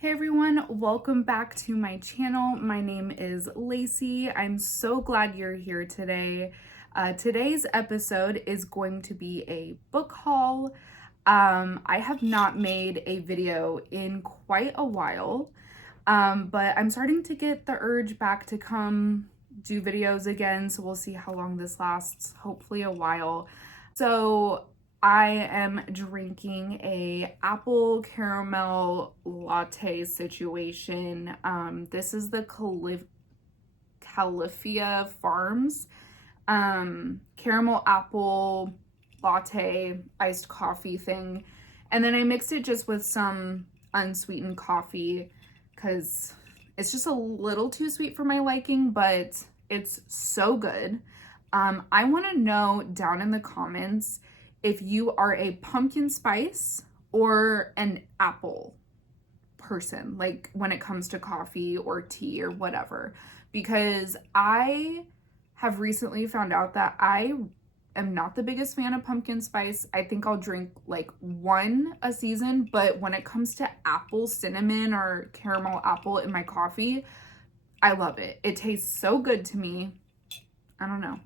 Hey everyone, welcome back to my channel. My name is Lacey. I'm so glad you're here today. Today's episode is going to be a book haul. I have not made a video in quite a while, but I'm starting to get the urge back to come do videos again, so we'll see how long this lasts, hopefully a while. So I am drinking a apple caramel latte situation. This is the Califia Farms caramel apple latte iced coffee thing. And then I mixed it just with some unsweetened coffee because it's just a little too sweet for my liking, but it's so good. I want to know down in the comments if you are a pumpkin spice or an apple person, like when it comes to coffee or tea or whatever, because I have recently found out that I am not the biggest fan of pumpkin spice. I think I'll drink like one a season, but when it comes to apple, cinnamon, or caramel apple in my coffee, I love it. It tastes so good to me. I don't know.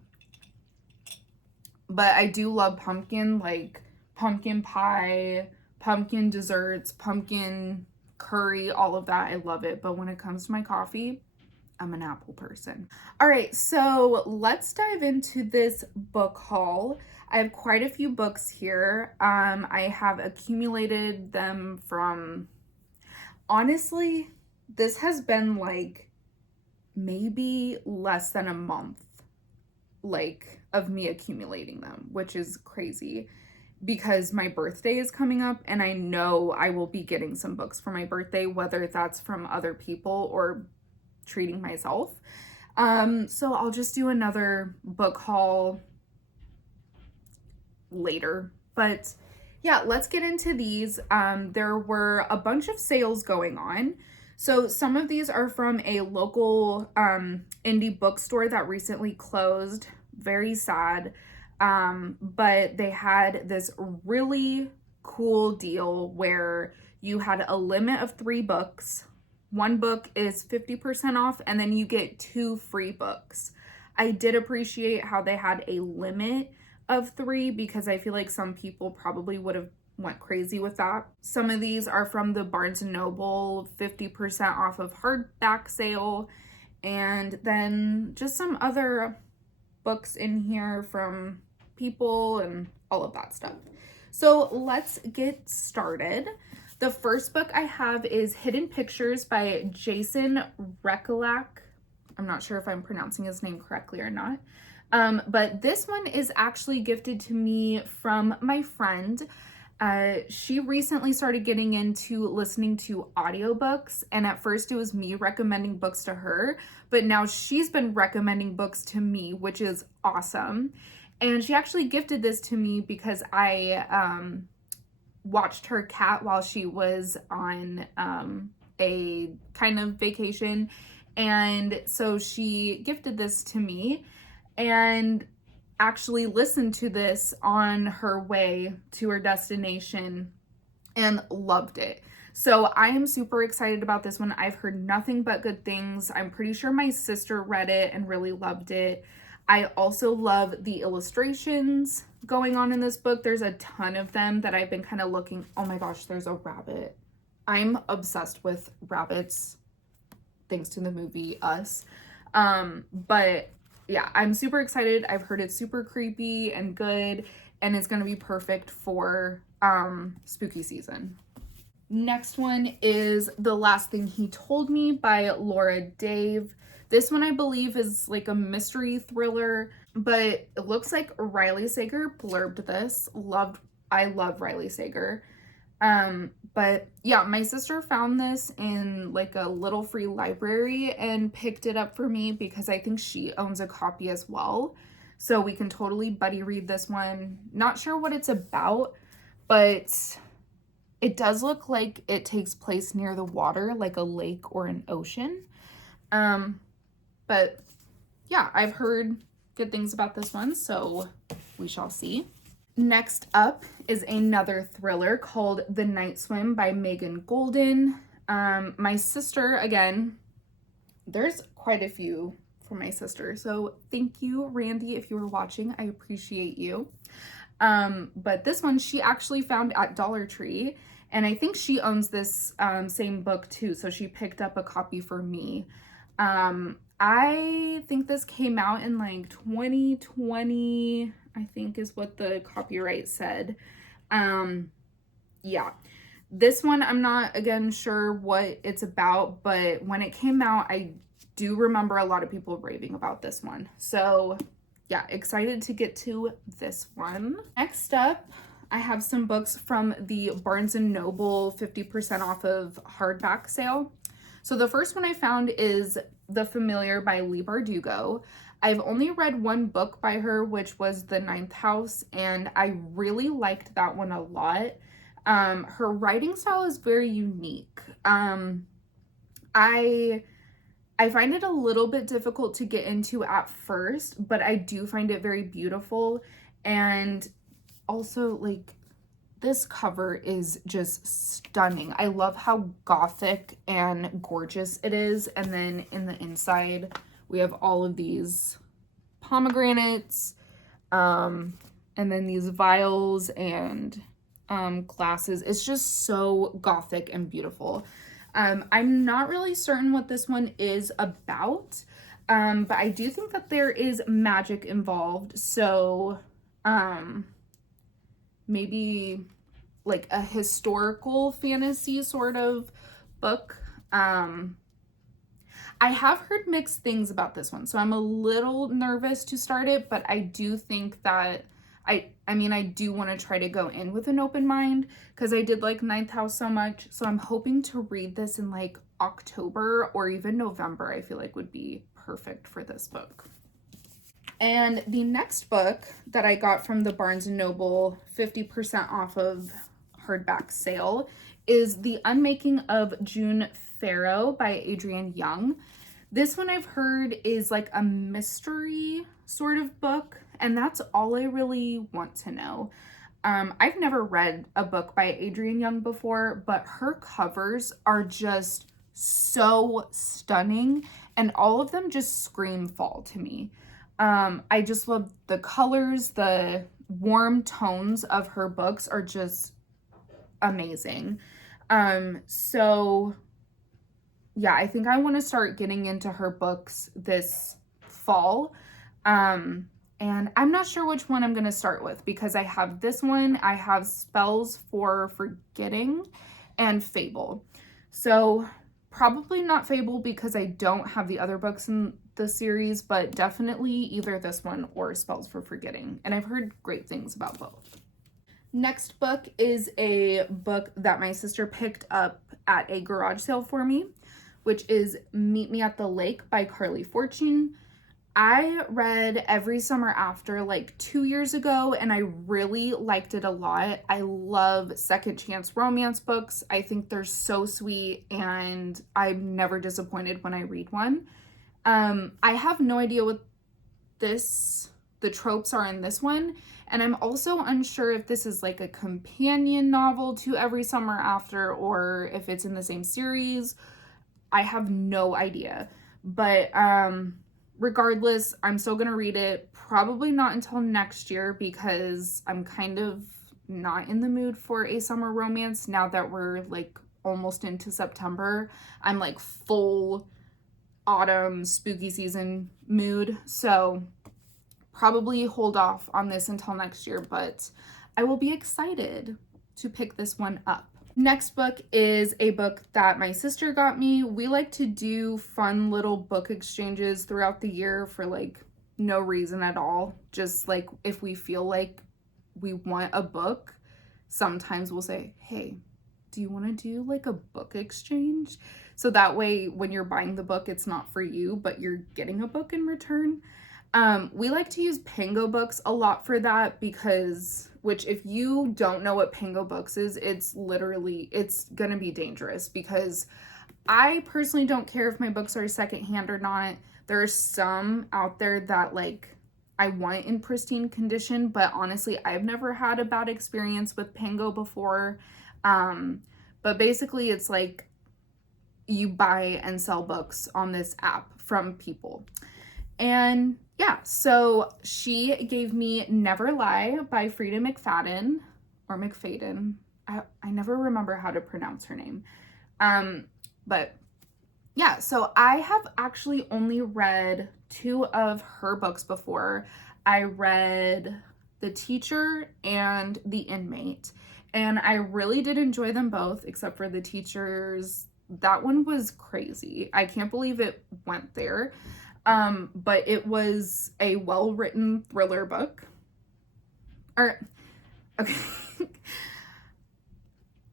But I do love pumpkin, like pumpkin pie, pumpkin desserts, pumpkin curry, all of that. I love it. But when it comes to my coffee, I'm an apple person. All right, so let's dive into this book haul. I have quite a few books here. I have accumulated them from, honestly, this has been like maybe less than a month, like, of me accumulating them, which is crazy because my birthday is coming up and I know I will be getting some books for my birthday, whether that's from other people or treating myself. So I'll just do another book haul later. But yeah, let's get into these. There were a bunch of sales going on. So some of these are from a local indie bookstore that recently closed. Very sad. But they had this really cool deal where you had a limit of 3 books. One book is 50% off, and then you get 2 free books. I did appreciate how they had a limit of 3 because I feel like some people probably would have went crazy with that. Some of these are from the Barnes & Noble 50% off of hardback sale, and then just some other books in here from people and all of that stuff. So let's get started. The first book I have is Hidden Pictures by Jason Rekulak. I'm not sure if I'm pronouncing his name correctly or not. But this one is actually gifted to me from my friend. She recently started getting into listening to audiobooks, and at first it was me recommending books to her, but now she's been recommending books to me, which is awesome. And she actually gifted this to me because I watched her cat while she was on a kind of vacation, and so she gifted this to me and actually listened to this on her way to her destination and loved it. So I am super excited about this one. I've heard nothing but good things. I'm pretty sure my sister read it and really loved it. I also love the illustrations going on in this book. There's a ton of them that I've been kind of looking. Oh my gosh, there's a rabbit. I'm obsessed with rabbits thanks to the movie Us. But yeah, I'm super excited. I've heard it's super creepy and good, and it's going to be perfect for spooky season. Next one is The Last Thing He Told Me by Laura Dave. This one I believe is like a mystery thriller, but it looks like Riley Sager blurbed this. I love Riley Sager. But yeah, my sister found this in like a little free library and picked it up for me because I think she owns a copy as well. So we can totally buddy read this one. Not sure what it's about, but it does look like it takes place near the water, like a lake or an ocean. But yeah, I've heard good things about this one, so we shall see. Next up is another thriller called The Night Swim by Megan Golden. My sister, again, there's quite a few for my sister. So thank you, Randy, if you were watching. I appreciate you. But this one she actually found at Dollar Tree, and I think she owns this same book too, so she picked up a copy for me. I think this came out in like 2020, I think is what the copyright said. Yeah. This one, I'm not, again, sure what it's about, but when it came out, I do remember a lot of people raving about this one. So yeah, excited to get to this one. Next up, I have some books from the Barnes & Noble 50% off of hardback sale. So the first one I found is The Familiar by Leigh Bardugo. I've only read one book by her, which was The Ninth House, and I really liked that one a lot. Her writing style is very unique. I find it a little bit difficult to get into at first, but I do find it very beautiful. And also, like, this cover is just stunning. I love how gothic and gorgeous it is. And then in the inside, we have all of these pomegranates, and then these vials and glasses. It's just so gothic and beautiful. I'm not really certain what this one is about, but I do think that there is magic involved. So maybe like a historical fantasy sort of book. I have heard mixed things about this one, so I'm a little nervous to start it, but I do think that I do want to try to go in with an open mind because I did like Ninth House so much. So I'm hoping to read this in like October or even November. I feel like would be perfect for this book. And the next book that I got from the Barnes & Noble 50% off of hardback sale is The Unmaking of June Farrow by Adrienne Young. This one I've heard is like a mystery sort of book, and that's all I really want to know. I've never read a book by Adrienne Young before, but her covers are just so stunning, and all of them just scream fall to me. I just love the colors, the warm tones of her books are just amazing. So yeah, I think I want to start getting into her books this fall. And I'm not sure which one I'm going to start with because I have this one, I have Spells for Forgetting, and Fable. So probably not Fable because I don't have the other books in the series, but definitely either this one or Spells for Forgetting. And I've heard great things about both. Next book is a book that my sister picked up at a garage sale for me, which is Meet Me at the Lake by Carly Fortune. I read Every Summer After like 2 years ago, and I really liked it a lot. I love second chance romance books. I think they're so sweet, and I'm never disappointed when I read one. I have no idea what the tropes are in this one, and I'm also unsure if this is like a companion novel to Every Summer After or if it's in the same series. I have no idea, but regardless, I'm still gonna read it. Probably not until next year because I'm kind of not in the mood for a summer romance now that we're like almost into September. I'm like full autumn spooky season mood, so probably hold off on this until next year, but I will be excited to pick this one up. Next book is a book that my sister got me. We like to do fun little book exchanges throughout the year for like no reason at all. Just like if we feel like we want a book, sometimes we'll say, hey, do you want to do like a book exchange? So that way when you're buying the book, it's not for you, but you're getting a book in return. We like to use Pango Books a lot for that which if you don't know what Pango Books is, it's gonna be dangerous because I personally don't care if my books are secondhand or not. There are some out there that like I want in pristine condition, but honestly, I've never had a bad experience with Pango before. But basically it's like you buy and sell books on this app from people. And yeah, so she gave me Never Lie by Frida McFadden, or McFadden. I never remember how to pronounce her name. But yeah, so I have actually only read 2 of her books before. I read The Teacher and The Inmate, and I really did enjoy them both, except for The Teacher's. That one was crazy. I can't believe it went there. But it was a well-written thriller book. Or, okay.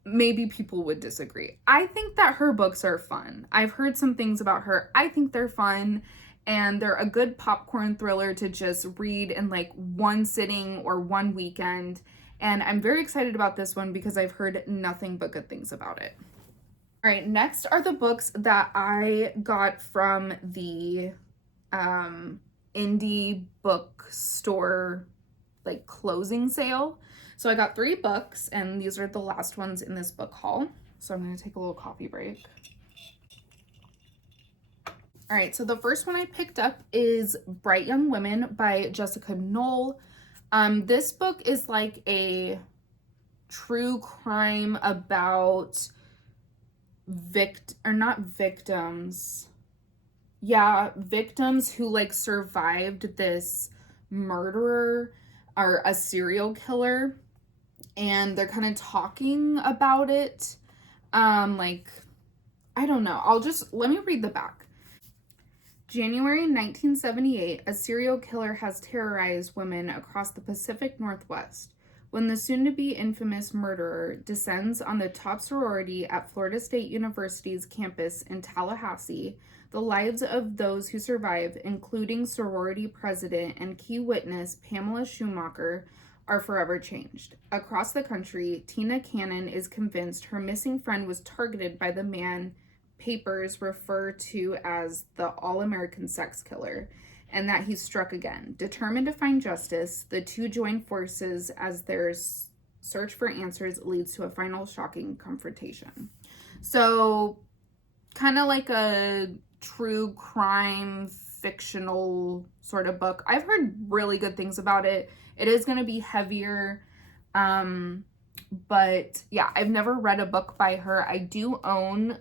Maybe people would disagree. I think that her books are fun. I've heard some things about her. I think they're fun, and they're a good popcorn thriller to just read in like one sitting or one weekend. And I'm very excited about this one because I've heard nothing but good things about it. All right, next are the books that I got from the indie bookstore like closing sale. So I got 3 books, and these are the last ones in this book haul. So I'm going to take a little coffee break. All right, so the first one I picked up is Bright Young Women by Jessica Knoll. This book is like a true crime about victims who like survived this murderer or a serial killer, and they're kind of talking about it. Like, I don't know. Let me read the back. January 1978, a serial killer has terrorized women across the Pacific Northwest. When the soon-to-be infamous murderer descends on the top sorority at Florida State University's campus in Tallahassee, the lives of those who survive, including sorority president and key witness Pamela Schumacher, are forever changed. Across the country, Tina Cannon is convinced her missing friend was targeted by the man papers refer to as the all-American sex killer, and that he struck again. Determined to find justice, the two join forces as their search for answers leads to a final shocking confrontation. So, kind of like a true crime fictional sort of book. I've heard really good things about it. It is going to be heavier. But yeah, I've never read a book by her. I do own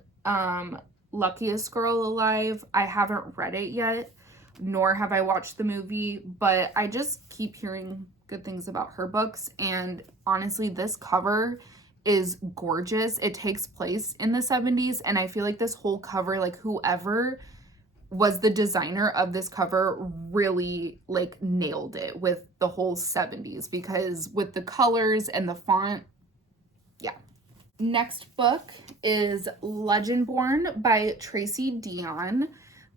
Luckiest Girl Alive. I haven't read it yet, nor have I watched the movie, but I just keep hearing good things about her books. And honestly, this cover is gorgeous. It takes place in the 70s, and I feel like this whole cover, like whoever was the designer of this cover really like nailed it with the whole 70s, because with the colors and the font, yeah. Next book is Legendborn by Tracy Deonn.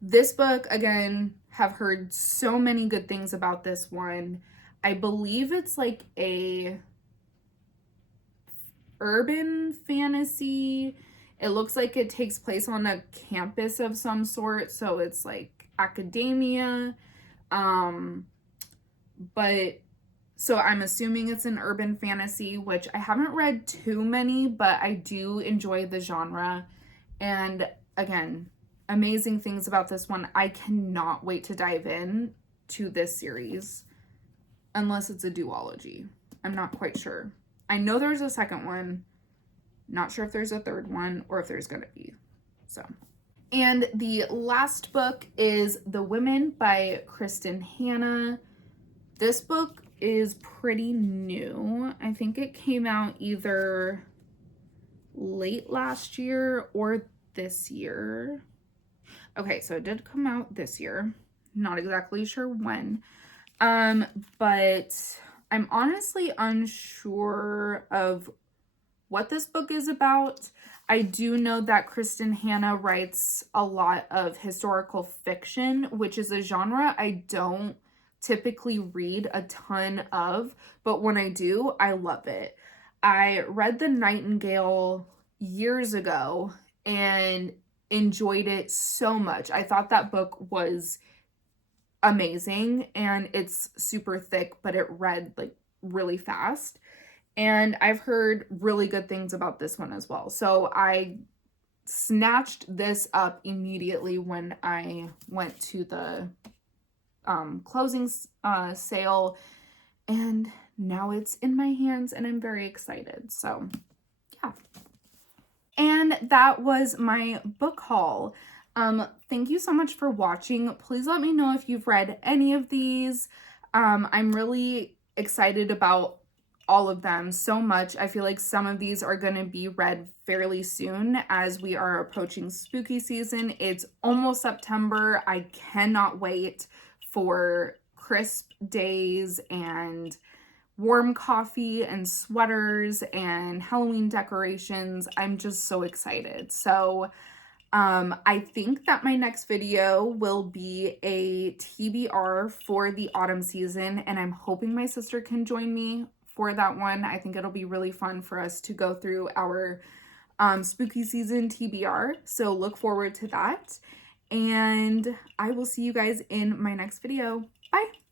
This book, again, have heard so many good things about this one. I believe it's like a urban fantasy. It looks like it takes place on a campus of some sort, so it's like academia. But so I'm assuming it's an urban fantasy, which I haven't read too many, but I do enjoy the genre. And again, amazing things about this one. I cannot wait to dive in to this series, unless it's a duology. I'm not quite sure. I know there's a second one. Not sure if there's a third one or if there's gonna be. So, and the last book is The Women by Kristen Hanna. This book is pretty new. I think it came out either late last year or this year. Okay, so it did come out this year. Not exactly sure when. But I'm honestly unsure of what this book is about. I do know that Kristen Hanna writes a lot of historical fiction, which is a genre I don't typically read a ton of, but when I do, I love it. I read The Nightingale years ago and enjoyed it so much. I thought that book was amazing, and it's super thick, but it read like really fast. And I've heard really good things about this one as well. So I snatched this up immediately when I went to the closing sale, and now it's in my hands and I'm very excited. So yeah. And that was my book haul. Thank you so much for watching. Please let me know if you've read any of these. I'm really excited about all of them so much. I feel like some of these are going to be read fairly soon as we are approaching spooky season. It's almost September. I cannot wait for crisp days and warm coffee and sweaters and Halloween decorations. I'm just so excited. So I think that my next video will be a TBR for the autumn season, and I'm hoping my sister can join me for that one. I think it'll be really fun for us to go through our spooky season TBR. So look forward to that. And I will see you guys in my next video. Bye.